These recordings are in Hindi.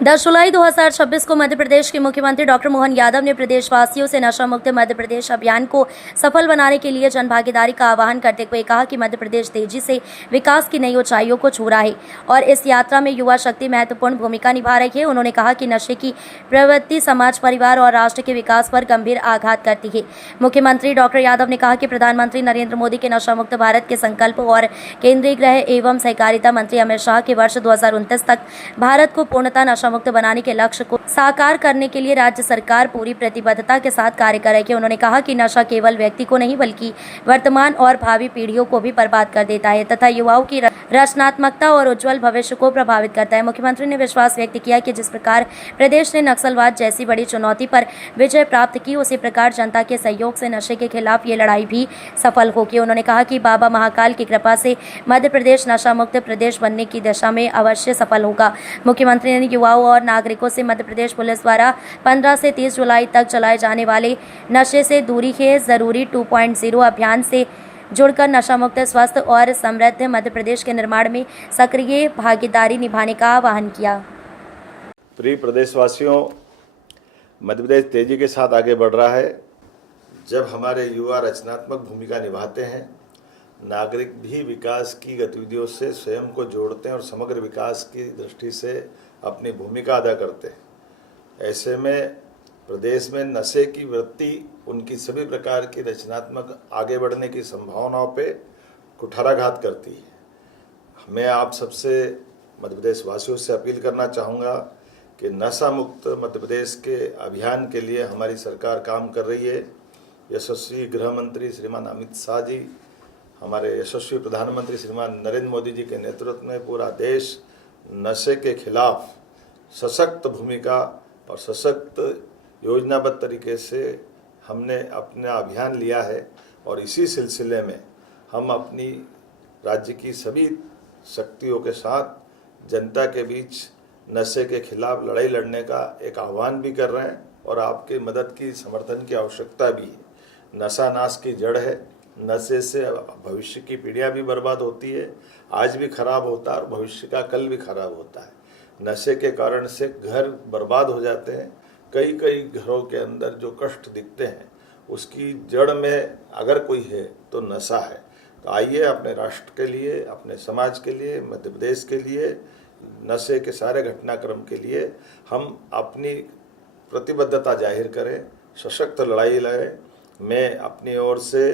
10 जुलाई 2026 को मध्य प्रदेश के मुख्यमंत्री डॉक्टर मोहन यादव ने प्रदेशवासियों से नशा मुक्त मध्य प्रदेश अभियान को सफल बनाने के लिए जनभागीदारी का आह्वान करते हुए कहा कि मध्य प्रदेश तेजी से विकास की नई ऊंचाइयों को छू रहा है और इस यात्रा में युवा शक्ति महत्वपूर्ण भूमिका निभा रही है। उन्होंने कहा कि नशे की प्रवृत्ति समाज, परिवार और राष्ट्र के विकास पर गंभीर आघात करती है। मुख्यमंत्री डॉक्टर यादव ने कहा कि प्रधानमंत्री नरेंद्र मोदी के नशा मुक्त भारत के संकल्प और केंद्रीय गृह एवं सहकारिता मंत्री अमित शाह के वर्ष 2029 तक भारत को पूर्णतः नशा मुक्त बनाने के लक्ष्य को साकार करने के लिए राज्य सरकार पूरी प्रतिबद्धता के साथ कार्य करेगी। उन्होंने कहा कि नशा केवल व्यक्ति को नहीं बल्कि वर्तमान और भावी पीढ़ियों को भी बर्बाद कर देता है तथा युवाओं की रचनात्मकता और उज्जवल भविष्य को प्रभावित करता है। मुख्यमंत्री ने विश्वास व्यक्त किया कि जिस प्रकार प्रदेश ने नक्सलवाद जैसी बड़ी चुनौती पर विजय प्राप्त की, उसी प्रकार जनता के सहयोग से नशे के खिलाफ ये लड़ाई भी सफल होगी। उन्होंने कहा कि बाबा महाकाल की कृपा से मध्य प्रदेश नशा मुक्त प्रदेश बनने की दिशा में अवश्य सफल होगा। मुख्यमंत्री ने युवाओं और नागरिकों से मध्य प्रदेश पुलिस द्वारा 15 से 30 जुलाई तक चलाए जाने वाले नशे से दूरी है जरूरी 2.0 अभियान से जुड़कर नशा मुक्त, स्वस्थ और समृद्ध मध्य प्रदेश के निर्माण में सक्रिय भागीदारी निभाने का आह्वान किया। प्रिय प्रदेशवासियों, मध्य प्रदेश तेजी के साथ आगे बढ़ रहा है। जब हमारे युवा रचनात्मक भूमिका निभाते हैं, नागरिक भी विकास की गतिविधियों से स्वयं को जोड़ते हैं और समग्र विकास की दृष्टि से अपनी भूमिका अदा करते हैं। ऐसे में प्रदेश में नशे की वृत्ति उनकी सभी प्रकार की रचनात्मक आगे बढ़ने की संभावनाओं पे कुठाराघात करती है। मैं आप सबसे मध्य प्रदेश वासियों से अपील करना चाहूँगा कि नशा मुक्त मध्य प्रदेश के अभियान के लिए हमारी सरकार काम कर रही है। यशस्वी गृह मंत्री श्रीमान अमित शाह जी, हमारे यशस्वी प्रधानमंत्री श्रीमान नरेंद्र मोदी जी के नेतृत्व में पूरा देश नशे के खिलाफ सशक्त भूमिका और सशक्त योजनाबद्ध तरीके से हमने अपना अभियान लिया है और इसी सिलसिले में हम अपनी राज्य की सभी शक्तियों के साथ जनता के बीच नशे के खिलाफ लड़ाई लड़ने का एक आह्वान भी कर रहे हैं और आपकी मदद की, समर्थन की आवश्यकता भी है। नशा नाश की जड़ है। नशे से भविष्य की पीढ़ियां भी बर्बाद होती है, आज भी खराब होता है और भविष्य का कल भी खराब होता है। नशे के कारण से घर बर्बाद हो जाते हैं। कई कई घरों के अंदर जो कष्ट दिखते हैं उसकी जड़ में अगर कोई है तो नशा है। तो आइए अपने राष्ट्र के लिए, अपने समाज के लिए, मध्य प्रदेश के लिए, नशे के सारे घटनाक्रम के लिए हम अपनी प्रतिबद्धता जाहिर करें, सशक्त लड़ाई लड़ें। मैं अपनी ओर से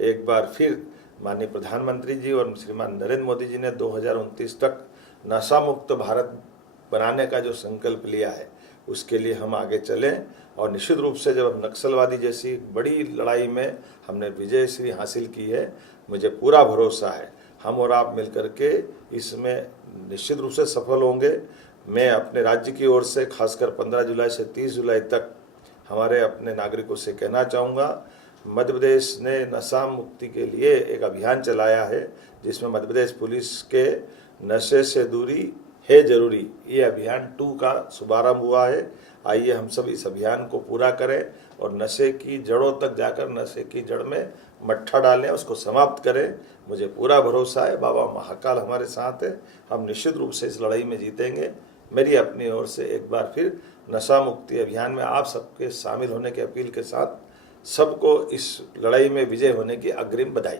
एक बार फिर माननीय प्रधानमंत्री जी और श्रीमान नरेंद्र मोदी जी ने 2029 तक नशा मुक्त भारत बनाने का जो संकल्प लिया है उसके लिए हम आगे चलें और निश्चित रूप से जब नक्सलवादी जैसी बड़ी लड़ाई में हमने विजय श्री हासिल की है, मुझे पूरा भरोसा है हम और आप मिलकर के इसमें निश्चित रूप से सफल होंगे। मैं अपने राज्य की ओर से खासकर 15 जुलाई से 30 जुलाई तक हमारे अपने नागरिकों से कहना चाहूँगा, मध्य प्रदेश ने नशा मुक्ति के लिए एक अभियान चलाया है जिसमें मध्य प्रदेश पुलिस के नशे से दूरी है जरूरी, ये अभियान 2 का शुभारंभ हुआ है। आइए हम सब इस अभियान को पूरा करें और नशे की जड़ों तक जाकर नशे की जड़ में मट्ठा डालें, उसको समाप्त करें। मुझे पूरा भरोसा है बाबा महाकाल हमारे साथ है, हम निश्चित रूप से इस लड़ाई में जीतेंगे। मेरी अपनी ओर से एक बार फिर नशा मुक्ति अभियान में आप सबके शामिल होने की अपील के साथ सबको इस लड़ाई में विजय होने की अग्रिम बधाई।